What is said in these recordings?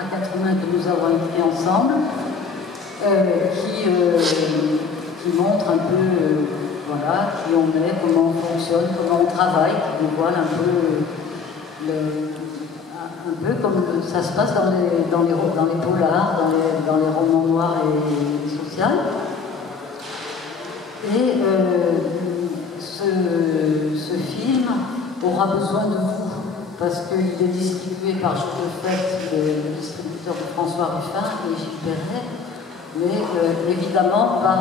à 80 que nous avons écrit ensemble, qui montre un peu voilà, qui on est, comment on fonctionne, comment on travaille, qui dévoile un peu, comme ça se passe dans les polars, dans les romans noirs et sociaux. Et ce film aura besoin de vous, parce qu'il est distribué par Jour de Fête, le distributeur de François Ruffin et Gilles Perret, mais évidemment par...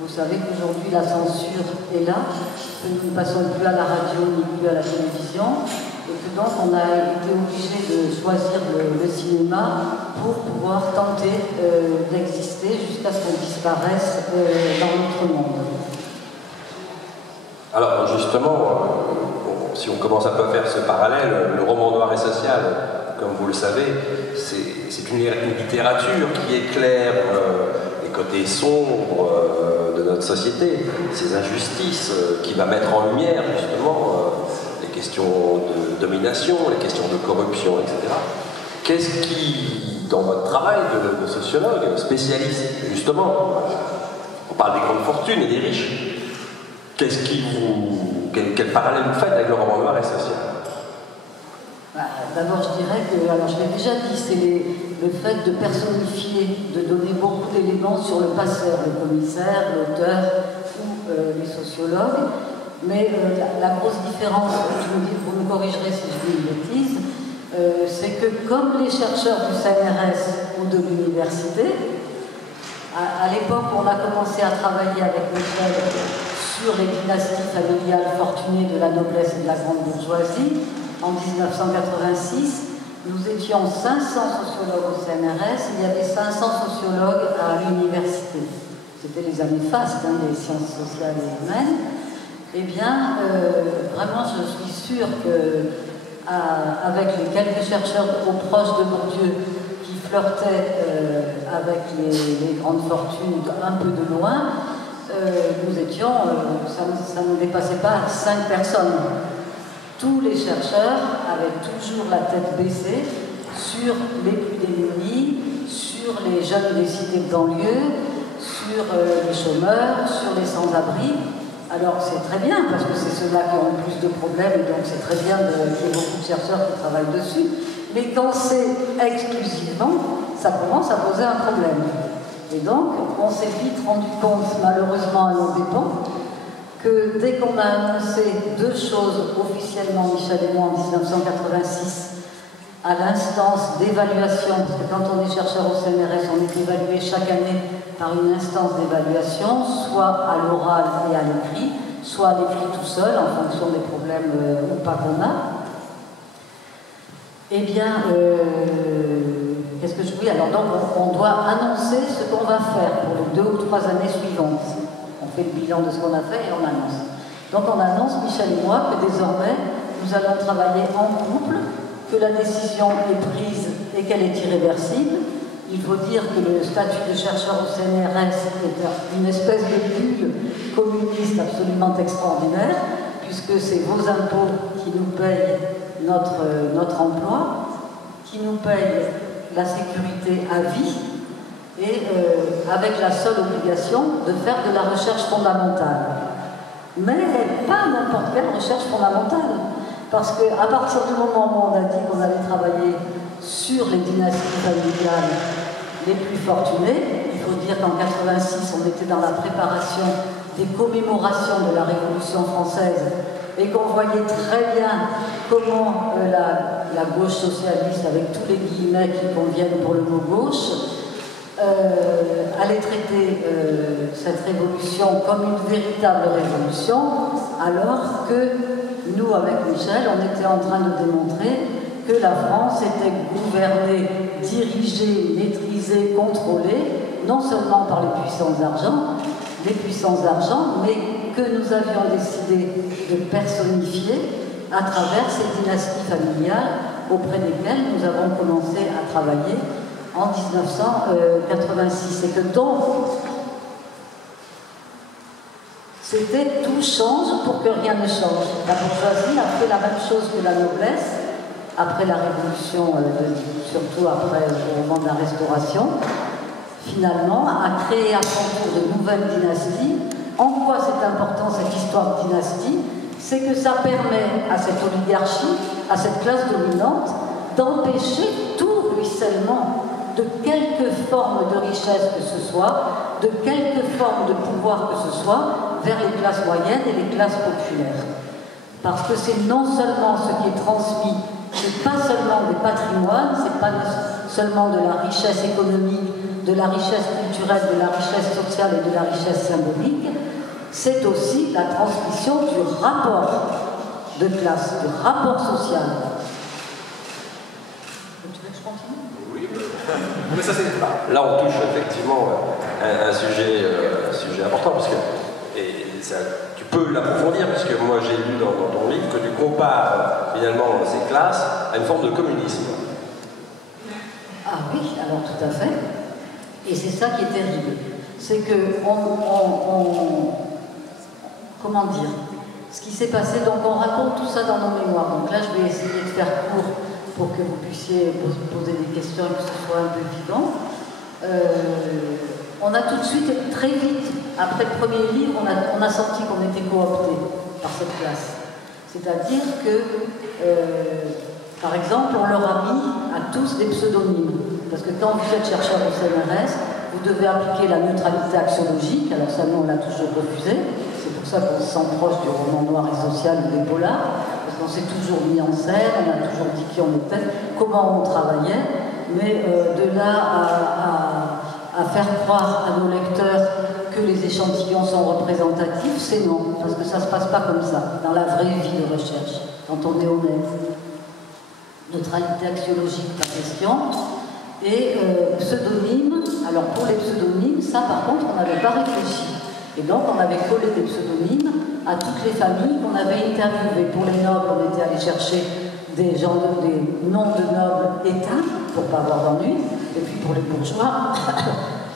vous savez qu'aujourd'hui la censure est là, que nous ne passons plus à la radio ni plus à la télévision, et que donc on a été obligé de choisir le cinéma pour pouvoir tenter d'exister jusqu'à ce qu'on disparaisse dans notre monde. Alors justement, si on commence un peu à faire ce parallèle, le roman noir et social, comme vous le savez, c'est une littérature qui éclaire les côtés sombres de notre société, ces injustices, qui va mettre en lumière justement les questions de domination, les questions de corruption, etc. Qu'est-ce qui, dans votre travail de sociologue, spécialiste, justement, on parle des grandes fortunes et des riches, quel parallèle vous faites avec le roman noir et social? D'abord, je dirais que, alors je l'ai déjà dit, c'est le fait de personnifier, de donner beaucoup d'éléments sur le passeur, le commissaire, l'auteur ou les sociologues. Mais la grosse différence, vous me corrigerez si je dis une bêtise, c'est que comme les chercheurs du CNRS ou de l'université, à l'époque où on a commencé à travailler avec Michel sur les dynasties familiales fortunées de la noblesse et de la grande bourgeoisie, en 1986, nous étions 500 sociologues au CNRS, il y avait 500 sociologues à l'université. C'était les années fastes, des sciences sociales et humaines. Eh bien, vraiment, je suis sûre qu'avec les quelques chercheurs proches de Bourdieu qui flirtaient avec les grandes fortunes un peu de loin, nous étions, ça ne dépassait pas 5 personnes. Tous les chercheurs avaient toujours la tête baissée sur les plus démunis, sur les jeunes des cités de banlieue, sur les chômeurs, sur les sans-abri. Alors c'est très bien, parce que c'est ceux-là qui ont le plus de problèmes, et donc c'est très bien qu'il y ait beaucoup de chercheurs qui travaillent dessus. Mais quand c'est exclusivement, ça commence à poser un problème. Et donc, on s'est vite rendu compte, malheureusement à nos dépens, que dès qu'on a annoncé deux choses officiellement, Michel et moi, en 1986, à l'instance d'évaluation, parce que quand on est chercheur au CNRS, on est évalué chaque année par une instance d'évaluation, soit à l'oral et à l'écrit, soit à l'écrit tout seul, en fonction des problèmes ou pas qu'on a. Eh bien, qu'est-ce que je dis? Alors donc, on doit annoncer ce qu'on va faire pour les 2 ou 3 années suivantes. On fait le bilan de ce qu'on a fait et on annonce. Donc on annonce, Michel et moi, que désormais, nous allons travailler en couple, que la décision est prise et qu'elle est irréversible. Il faut dire que le statut de chercheur au CNRS est une espèce de bulle communiste absolument extraordinaire, puisque c'est vos impôts qui nous payent notre emploi, qui nous payent la sécurité à vie, et avec la seule obligation de faire de la recherche fondamentale. Mais pas n'importe quelle recherche fondamentale, parce qu'à partir du moment où on a dit qu'on allait travailler sur les dynasties familiales les plus fortunées, il faut dire qu'en 86, on était dans la préparation des commémorations de la Révolution française et qu'on voyait très bien comment la gauche socialiste, avec tous les guillemets qui conviennent pour le mot gauche, allait traiter cette révolution comme une véritable révolution, alors que nous, avec Michel, on était en train de démontrer que la France était gouvernée, dirigée, maîtrisée, contrôlée, non seulement par les puissants d'argent, mais que nous avions décidé de personnifier à travers ces dynasties familiales auprès desquelles nous avons commencé à travailler en 1986. Et que donc, c'était tout change pour que rien ne change. La bourgeoisie a fait la même chose que la noblesse, après la Révolution, surtout après au moment de la Restauration, finalement, a créé à son tour de nouvelles dynasties. En quoi c'est important cette histoire de dynastie? C'est que ça permet à cette oligarchie, à cette classe dominante, d'empêcher tout ruissellement de quelque forme de richesse que ce soit, de quelque forme de pouvoir que ce soit, vers les classes moyennes et les classes populaires. Parce que c'est non seulement ce qui est transmis, c'est pas seulement des patrimoines, c'est pas seulement de la richesse économique, de la richesse culturelle, de la richesse sociale et de la richesse symbolique, c'est aussi la transmission du rapport de classe, du rapport social. Tu veux que je continue? Oui, mais ça c'est pas. Là on touche effectivement un sujet important parce que ça, tu peux l'approfondir puisque moi j'ai lu dans ton livre que tu compares finalement ces classes à une forme de communisme. Ah oui, alors tout à fait. Et c'est ça qui est terrible. C'est que comment dire, ce qui s'est passé, donc on raconte tout ça dans nos mémoires. Donc là, je vais essayer de faire court pour que vous puissiez poser des questions et que ce soit un peu vivant. On a tout de suite, très vite, après le premier livre, on a senti qu'on était coopté par cette classe. C'est-à-dire que, par exemple, on leur a mis à tous des pseudonymes. Parce que quand vous êtes chercheur au CNRS, vous devez appliquer la neutralité axiologique. Alors ça, nous, on l'a toujours refusé. C'est pour ça qu'on se sent proche du roman noir et social ou des polars, parce qu'on s'est toujours mis en scène, on a toujours dit qui on était, comment on travaillait, mais de là à faire croire à nos lecteurs que les échantillons sont représentatifs, c'est non, parce que ça ne se passe pas comme ça, dans la vraie vie de recherche, quand on est honnête. Neutralité axiologique, pas question. Et pseudonyme, alors pour les pseudonymes, ça par contre, on n'avait pas réfléchi. Et donc, on avait collé des pseudonymes à toutes les familles qu'on avait interviewées. Pour les nobles, on était allé chercher des noms de nobles éteints, pour ne pas avoir d'ennui. Et puis pour les bourgeois,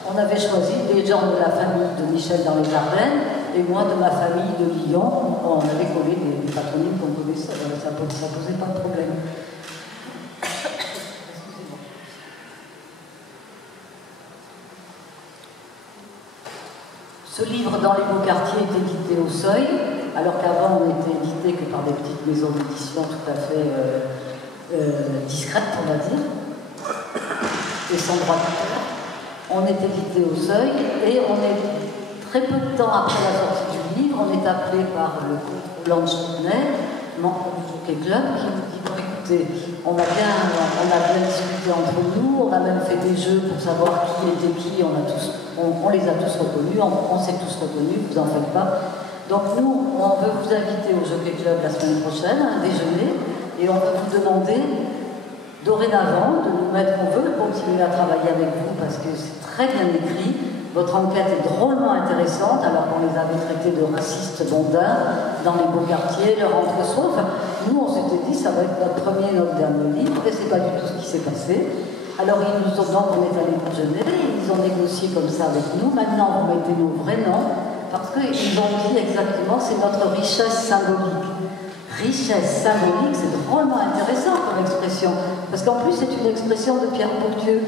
on avait choisi des gens de la famille de Michel dans les Ardennes, et moi de ma famille de Lyon. On avait collé des patronymes qu'on connaissait, ça ne posait pas de problème. Ce livre, Dans les beaux quartiers, est édité au Seuil, alors qu'avant on n'était édité que par des petites maisons d'édition tout à fait discrètes, on va dire, et sans droit d'auteur. On est édité au Seuil et on est très peu de temps après la sortie du livre, on est appelé par le Roland Chutner, membre du Jockey Club, qui nous dit bon, écoutez, on a bien discuté entre nous, on a même fait des jeux pour savoir qui était qui, on les a tous reconnus, on s'est tous reconnus, vous en faites pas. Donc nous, on veut vous inviter au Jockey Club la semaine prochaine, à un déjeuner, et on veut vous demander dorénavant de nous mettre, on veut continuer à travailler avec vous parce que c'est très bien écrit, votre enquête est drôlement intéressante alors qu'on les avait traités de racistes bondins dans les beaux quartiers, leur entre-soi. Enfin, nous on s'était dit ça va être notre premier et notre dernier livre et c'est pas du tout ce qui s'est passé. Alors ils nous ont donc, on est allé déjeuner, ils ont négocié comme ça avec nous, maintenant vous mettez nos vrais noms parce qu'ils ont dit exactement c'est notre richesse symbolique. Richesse symbolique, c'est drôlement intéressant comme expression, parce qu'en plus c'est une expression de Pierre Bourdieu.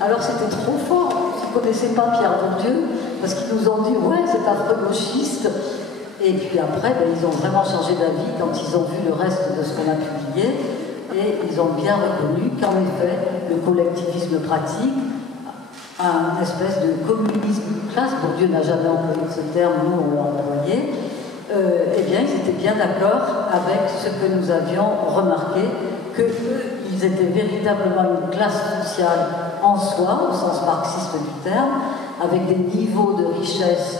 Alors c'était trop fort, ils ne connaissaient pas Pierre Bourdieu, parce qu'ils nous ont dit ouais c'est affreux gauchiste, et puis après ils ont vraiment changé d'avis quand ils ont vu le reste de ce qu'on a publié, et ils ont bien reconnu qu'en effet le collectivisme pratique, un espèce de communisme de classe, Bourdieu n'a jamais employé ce terme, nous on l'a employé, eh bien, ils étaient bien d'accord avec ce que nous avions remarqué, qu'ils étaient véritablement une classe sociale en soi, au sens marxiste du terme, avec des niveaux de richesse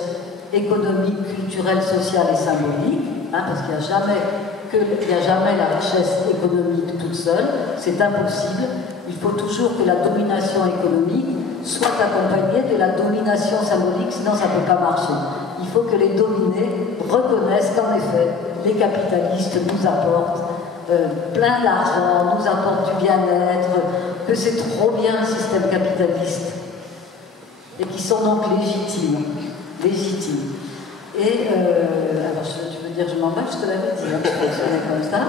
économique, culturelle, sociale et symbolique, parce qu'il n'y a jamais la richesse économique toute seule, c'est impossible. Il faut toujours que la domination économique soit accompagnée de la domination symbolique, sinon ça ne peut pas marcher. Il faut que les dominés reconnaissent qu'en effet, les capitalistes nous apportent plein d'argent, nous apportent du bien-être, que c'est trop bien le système capitaliste, et qui sont donc légitimes. Et, alors tu veux dire, je m'en bats, je te l'avais dit, hein, ça fonctionnait comme ça.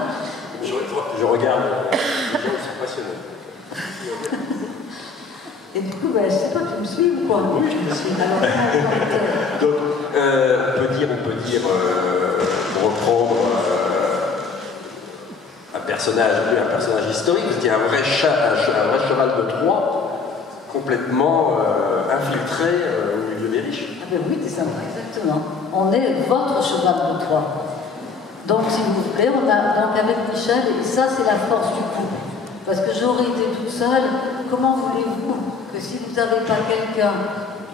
Je regarde, les gens sont passionnés. Et du coup, ben, je sais pas, tu me suis ou quoi? Oui, je me suis. Donc, on peut dire pour reprendre un personnage historique, c'est un vrai cheval de Troie, complètement infiltré au milieu des riches. Ah ben oui, c'est ça, exactement. On est votre cheval de Troie. Donc, si vous voulez, on a donc avec Michel, et ça, c'est la force du couple. Parce que j'aurais été toute seule, comment voulez-vous que si vous n'avez pas quelqu'un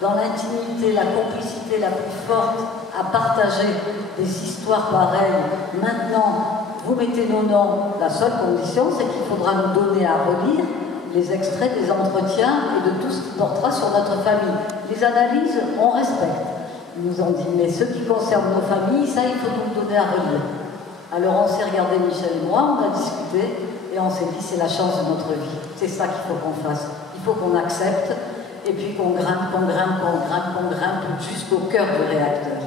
dans l'intimité, la complicité la plus forte à partager des histoires pareilles, maintenant, vous mettez nos noms, la seule condition, c'est qu'il faudra nous donner à relire les extraits des entretiens et de tout ce qui portera sur notre famille. Les analyses, on respecte. Ils nous ont dit, mais ce qui concerne nos familles, ça, il faut nous donner à relire. Alors on s'est regardé, Michel et moi, on a discuté, et on s'est dit, c'est la chance de notre vie. C'est ça qu'il faut qu'on fasse. Il faut qu'on accepte, et puis qu'on grimpe jusqu'au cœur du réacteur.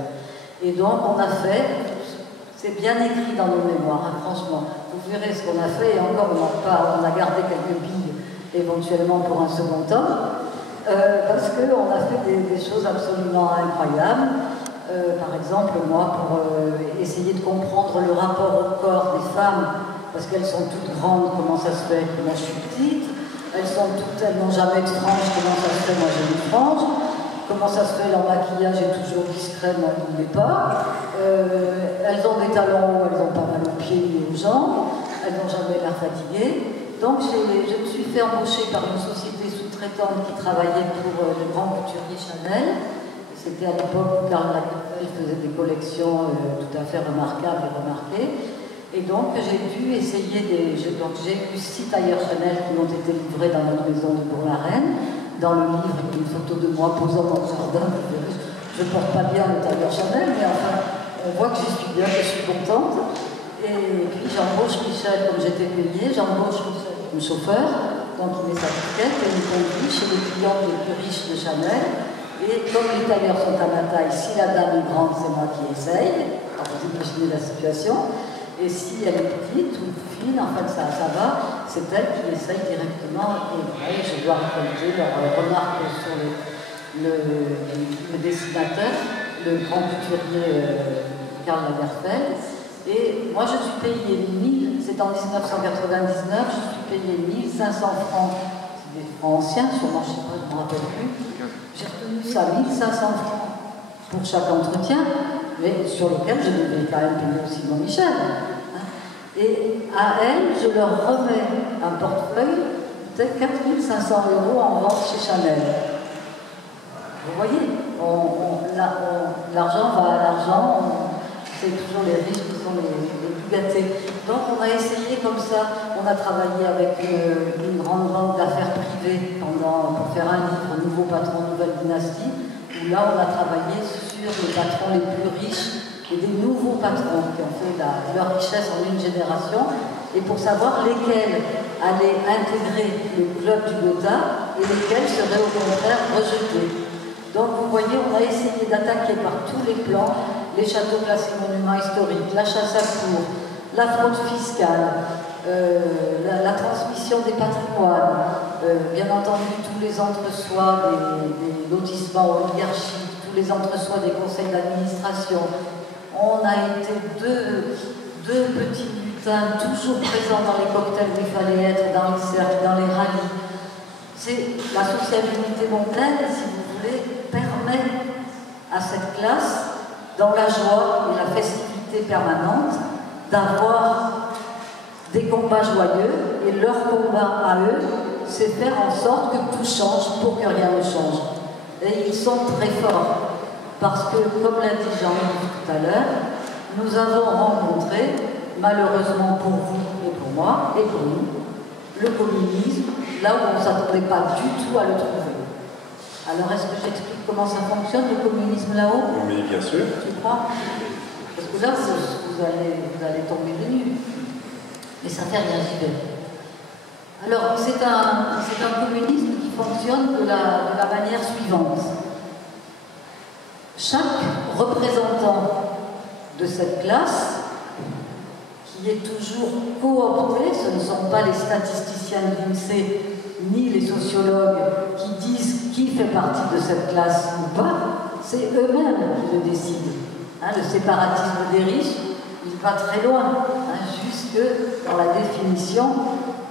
Et donc, on a fait, c'est bien écrit dans nos mémoires, hein, franchement. Vous verrez ce qu'on a fait, et encore, on a gardé quelques billes, éventuellement pour un second tome, parce qu'on a fait des choses absolument incroyables. Par exemple, moi, pour essayer de comprendre le rapport au corps des femmes, parce qu'elles sont toutes grandes, comment ça se fait que moi je suis petite, elles n'ont jamais de franges, comment ça se fait, moi j'ai une frange, comment ça se fait, leur maquillage est toujours discret, moi je ne l'ai pas, elles ont des talons hauts, elles ont pas mal aux pieds et aux jambes, elles n'ont jamais l'air fatiguées, donc je me suis fait embaucher par une société sous-traitante qui travaillait pour le grand couturier Chanel. C'était à l'époque où Karl Lagerfeld faisait des collections tout à fait remarquables et remarquées. Et donc j'ai dû essayer donc j'ai eu 6 tailleurs Chanel qui m'ont été livrés dans notre maison de Bourg-la-Reine. Dans le livre, il y a une photo de moi posant dans le jardin. Je ne porte pas bien le tailleur Chanel, mais enfin, on voit que j'y suis bien, que je suis contente. Et puis j'embauche Michel, comme j'étais payée, j'embauche Michel comme chauffeur. Donc il met sa piquette et il conduit chez les clients les plus riches de Chanel. Et comme les tailleurs sont à ma taille, si la dame est grande, c'est moi qui essaye. Alors vous imaginez la situation. Et si elle est petite ou fine, en fait ça va, c'est elle qui essaye directement. Et je dois raconter leurs remarques sur le dessinateur, le grand couturier Karl Lagerfeld. Et moi je suis payée 1000, c'est en 1999, je suis payée 1500 francs. Des francs anciens, sûrement, je ne sais pas, je ne me rappelle plus. J'ai retenu ça, 1500 francs pour chaque entretien, mais sur lequel je devais quand même payer aussi mon Michel. Hein. Et à elle, je leur remets un portefeuille de 4500 € en vente chez Chanel. Vous voyez, l'argent va à l'argent, c'est toujours les riches qui sont les plus gâtés. Donc on a essayé comme ça, on a travaillé avec une grande banque d'affaires privée pour faire un livre, Nouveau patron, nouvelle dynastie, où là on a travaillé sur les patrons les plus riches et des nouveaux patrons qui ont fait leur richesse en une génération, et pour savoir lesquels allaient intégrer le club du Gotha et lesquels seraient au contraire rejetés. Donc vous voyez, on a essayé d'attaquer par tous les plans les châteaux classés monuments historiques, la chasse à cour, la fraude fiscale, la transmission des patrimoines, bien entendu tous les entre-soi des lotissements oligarchiques, tous les entre-soi des conseils d'administration. On a été deux petits lutins toujours présents dans les cocktails où il fallait être, dans les cercles, dans les rallyes. C'est la sociabilité mondaine, si vous voulez, permet à cette classe, dans la joie et la festivité permanente, d'avoir des combats joyeux, et leur combat à eux, c'est faire en sorte que tout change pour que rien ne change. Et ils sont très forts, parce que, comme l'a dit Jean-Yves tout à l'heure, nous avons rencontré, malheureusement pour vous et pour moi, et pour nous, le communisme, là où on ne s'attendait pas du tout à le trouver. Alors, est-ce que j'explique comment ça fonctionne, le communisme là-haut? Oui, bien sûr. Tu crois? Parce que là, vous allez tomber des nues. Mais ça fait rien, j'y vais. Alors, c'est un communisme qui fonctionne de la manière suivante. Chaque représentant de cette classe, qui est toujours coopté. Ce ne sont pas les statisticiens de l'INSEE ni les sociologues qui disent qui fait partie de cette classe ou pas, c'est eux-mêmes qui le décident. Hein, le séparatisme des riches, il va très loin, hein, jusque dans la définition,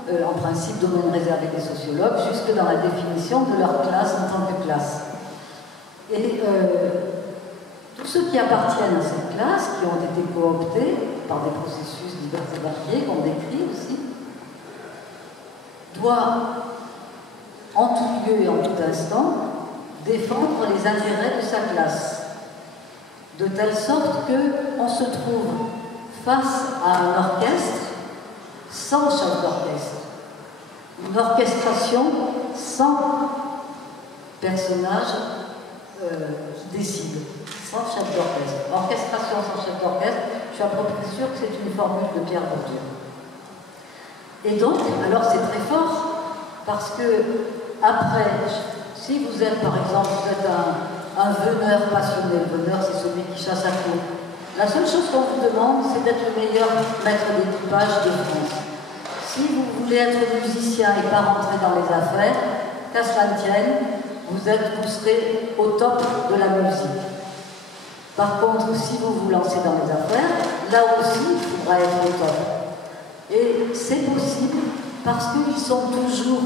en principe domaine réservé des sociologues, jusque dans la définition de leur classe en tant que classe. Et tous ceux qui appartiennent à cette classe, qui ont été cooptés par des processus divers et variés, qu'on décrit aussi, doivent en tout lieu et en tout instant défendre les intérêts de sa classe, de telle sorte qu'on se trouve face à un orchestre sans chef d'orchestre, une orchestration sans personnage qui décide, sans chef d'orchestre. Orchestration sans chef d'orchestre, je suis à peu près sûre que c'est une formule de Pierre Bourdieu. Et donc, alors c'est très fort, parce que après, si vous êtes par exemple, vous êtes un veneur passionné, le veneur c'est celui qui chasse à court, la seule chose qu'on vous demande, c'est d'être le meilleur maître d'équipage de France. Si vous voulez être musicien et pas rentrer dans les affaires, qu'à cela ne tienne, vous serez au top de la musique. Par contre, si vous vous lancez dans les affaires, là aussi, il faudra être au top. Et c'est possible parce qu'ils sont toujours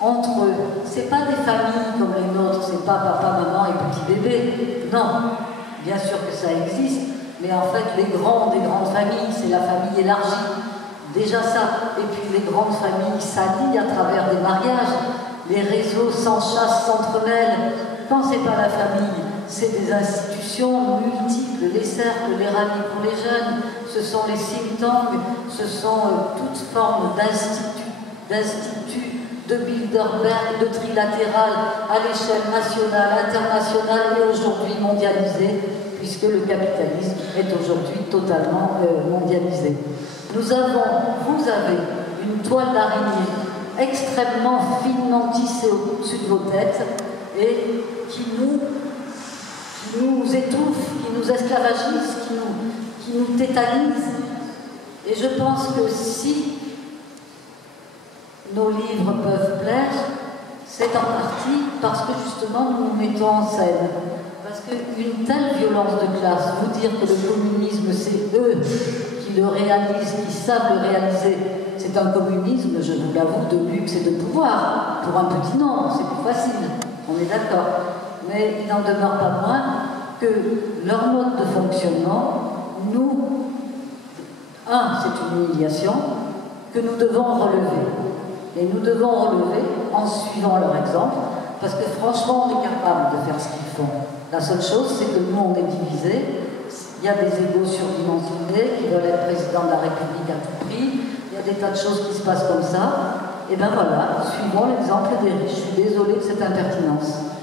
entre eux. C'est pas des familles comme les nôtres, c'est pas papa, maman et petit bébé. Non, bien sûr que ça existe, mais en fait, les grands ont des grandes familles, c'est la famille élargie. Déjà ça. Et puis les grandes familles s'allient à travers des mariages. Les réseaux s'enchassent, s'entremêlent. Quand c'est pas la famille, c'est des institutions multiples, les cercles, les rallyes pour les jeunes, ce sont les think tanks, ce sont toutes formes d'instituts, de Bilderberg, de trilatérales à l'échelle nationale, internationale et aujourd'hui mondialisée, puisque le capitalisme est aujourd'hui totalement mondialisé. Vous avez une toile d'araignée extrêmement finement tissée au-dessus de vos têtes et qui nous étouffe, qui nous esclavagise, qui nous tétanise. Et je pense que si nos livres peuvent plaire, c'est en partie parce que justement nous nous mettons en scène. Parce qu'une telle violence de classe, vous dire que le communisme c'est eux qui le réalisent, qui savent le réaliser, c'est un communisme, je vous l'avoue, de luxe et de pouvoir. Pour un petit nom, c'est plus facile, on est d'accord. Mais il n'en demeure pas moins que leur mode de fonctionnement, c'est une humiliation que nous devons relever. Et nous devons relever en suivant leur exemple, parce que franchement, on est capable de faire ce qu'ils font. La seule chose, c'est que nous, on est divisés. Il y a des égos surdimensionnés qui veulent être président de la République à tout prix. Il y a des tas de choses qui se passent comme ça. Et bien voilà, suivons l'exemple des riches. Je suis désolée de cette impertinence.